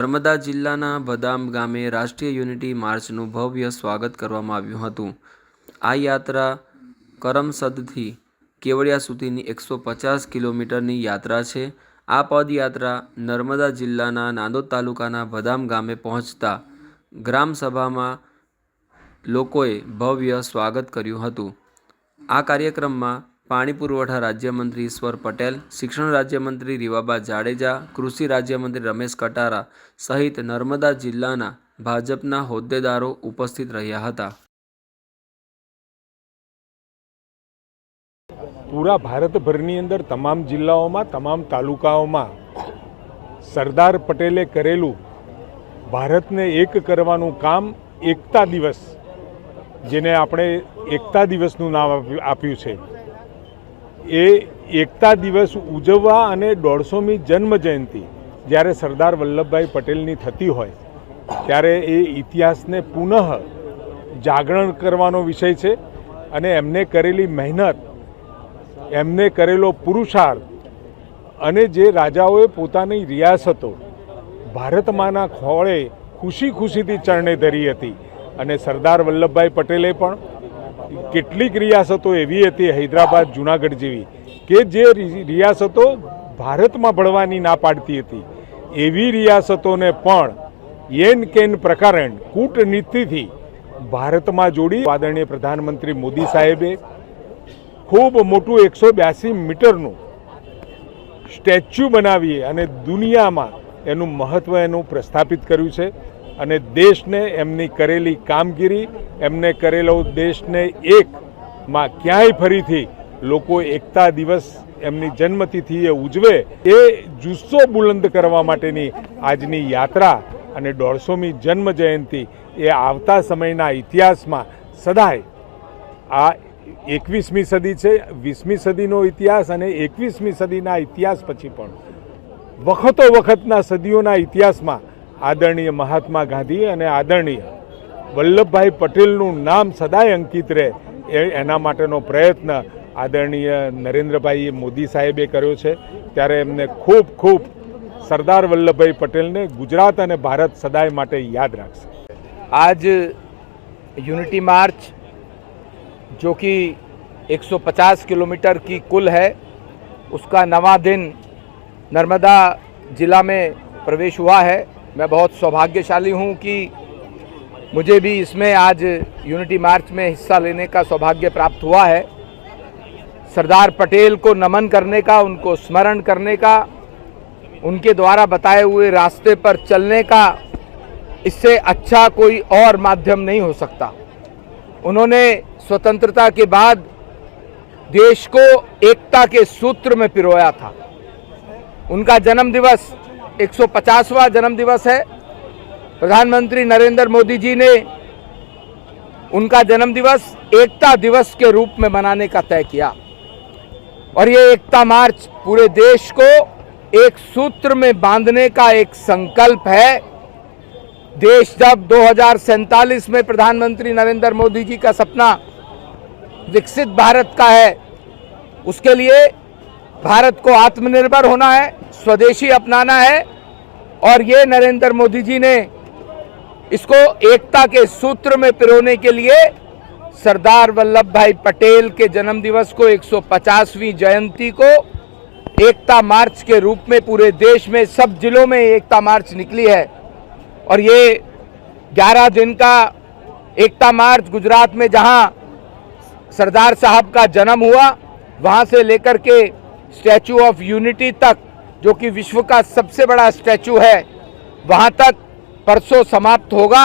નર્મદા જિલ્લાના બદામ ગામે રાષ્ટ્રીય યુનિટી માર્ચનું ભવ્ય સ્વાગત કરવામાં આવ્યું હતું। આ યાત્રા કરમસદથી કેવડિયા સુધીની 150 કિલોમીટરની યાત્રા છે। આ પદયાત્રા નર્મદા જિલ્લાના નાંદોદ તાલુકાના બદામ ગામે પહોંચતા ગ્રામસભામાં લોકોએ ભવ્ય સ્વાગત કર્યું હતું। આ કાર્યક્રમમાં પાણી પુરવઠા રાજ્યમંત્રી ઈશ્વર પટેલ, શિક્ષણ રાજ્યમંત્રી રીવાબા જાડેજા, કૃષિ રાજ્યમંત્રી રમેશ કટારા સહિત નર્મદા જિલ્લાના ભાજપના હોદ્દેદારો ઉપસ્થિત રહ્યા હતા। पूरा भारतभરની અંદર તમામ જિલ્લાઓમાં તમામ તાલુકાઓમાં સરદાર પટેલે કરેલું ભારતને એક કરવાનું કામ એકતા દિવસ, જેને આપણે એકતા દિવસનું નામ આપ્યું છે, એ એકતા દિવસ ઉજવવા અને 150મી જન્મ જયંતિ જ્યારે સરદાર વલ્લભભાઈ પટેલની થતી હોય ત્યારે એ ઇતિહાસને પુનઃ જાગરણ કરવાનો વિષય છે અને એમને કરેલી મહેનત, એમને કરેલો પુરુષાર્થ અને જે રાજાઓએ પોતાની રિયાસતો ભારતમાંના ખોળે ખુશી ખુશીથી ચરણે ધરી હતી અને સરદાર વલ્લભભાઈ પટેલે પણ કેટલીક રિયાસતો એવી હતી, હૈદરાબાદ, જૂનાગઢ જેવી, કે જે રિયાસતો ભારતમાં ભળવાની ના પાડતી હતી, એવી રિયાસતોને પણ યેન કેન પ્રકારણ કૂટનીતિથી ભારતમાં જોડી આદરણીય પ્રધાનમંત્રી મોદી સાહેબે ખૂબ મોટું 182 મીટરનું સ્ટેચ્યુ બનાવી અને દુનિયામાં એનું મહત્ત્વ એનું પ્રસ્થાપિત કર્યું છે અને દેશને એમની કરેલી કામગીરી, એમને કરેલો દેશને એકમાં ક્યાંય ફરીથી લોકો એકતા દિવસ એમની જન્મતિથિએ ઉજવે એ જુસ્સો બુલંદ કરવા માટેની આજની યાત્રા અને 150મી જન્મ જયંતિ એ આવતા સમયના ઇતિહાસમાં સદાય આ 21મી સદી છે, 20મી સદીનો ઇતિહાસ અને 21મી સદીના ઇતિહાસ પછી પણ વખતો વખતના સદીઓના ઇતિહાસમાં આદરણીય મહાત્મા ગાંધી અને આદરણીય વલ્લભભાઈ પટેલનું નામ સદાય અંકિત રહે એના માટેનો પ્રયત્ન આદરણીય નરેન્દ્રભાઈ મોદી સાહેબે કર્યો છે। ત્યારે એમને ખૂબ ખૂબ સરદાર વલ્લભભાઈ પટેલને ગુજરાત અને ભારત સદાય માટે યાદ રાખશે। आज यूनिटी मार्च जो कि 150 किलोमीटर की कुल है, उसका 9वां दिन नर्मदा जिला में प्रवेश हुआ है। मैं बहुत सौभाग्यशाली हूँ कि मुझे भी इसमें आज यूनिटी मार्च में हिस्सा लेने का सौभाग्य प्राप्त हुआ है। सरदार पटेल को नमन करने का, उनको स्मरण करने का, उनके द्वारा बताए हुए रास्ते पर चलने का इससे अच्छा कोई और माध्यम नहीं हो सकता। उन्होंने स्वतंत्रता के बाद देश को एकता के सूत्र में पिरोया था। उनका जन्म दिवस 150वां जन्म दिवस है। प्रधानमंत्री नरेंद्र मोदी जी ने उनका जन्म दिवस एकता दिवस के रूप में मनाने का तय किया और ये एकता मार्च पूरे देश को एक सूत्र में बांधने का एक संकल्प है। देश जब 2047 में प्रधानमंत्री नरेंद्र मोदी जी का सपना विकसित भारत का है, उसके लिए भारत को आत्मनिर्भर होना है, स्वदेशी अपनाना है और ये नरेंद्र मोदी जी ने इसको एकता के सूत्र में पिरोने के लिए सरदार वल्लभ भाई पटेल के जन्म दिवस को 150वीं जयंती को एकता मार्च के रूप में पूरे देश में सब जिलों में एकता मार्च निकली है। और ये 11 दिन का एकता मार्च गुजरात में जहां सरदार साहब का जन्म हुआ, वहां से लेकर के स्टैचू ऑफ यूनिटी तक, जो कि विश्व का सबसे बड़ा स्टैचू है, वहां तक परसों समाप्त होगा।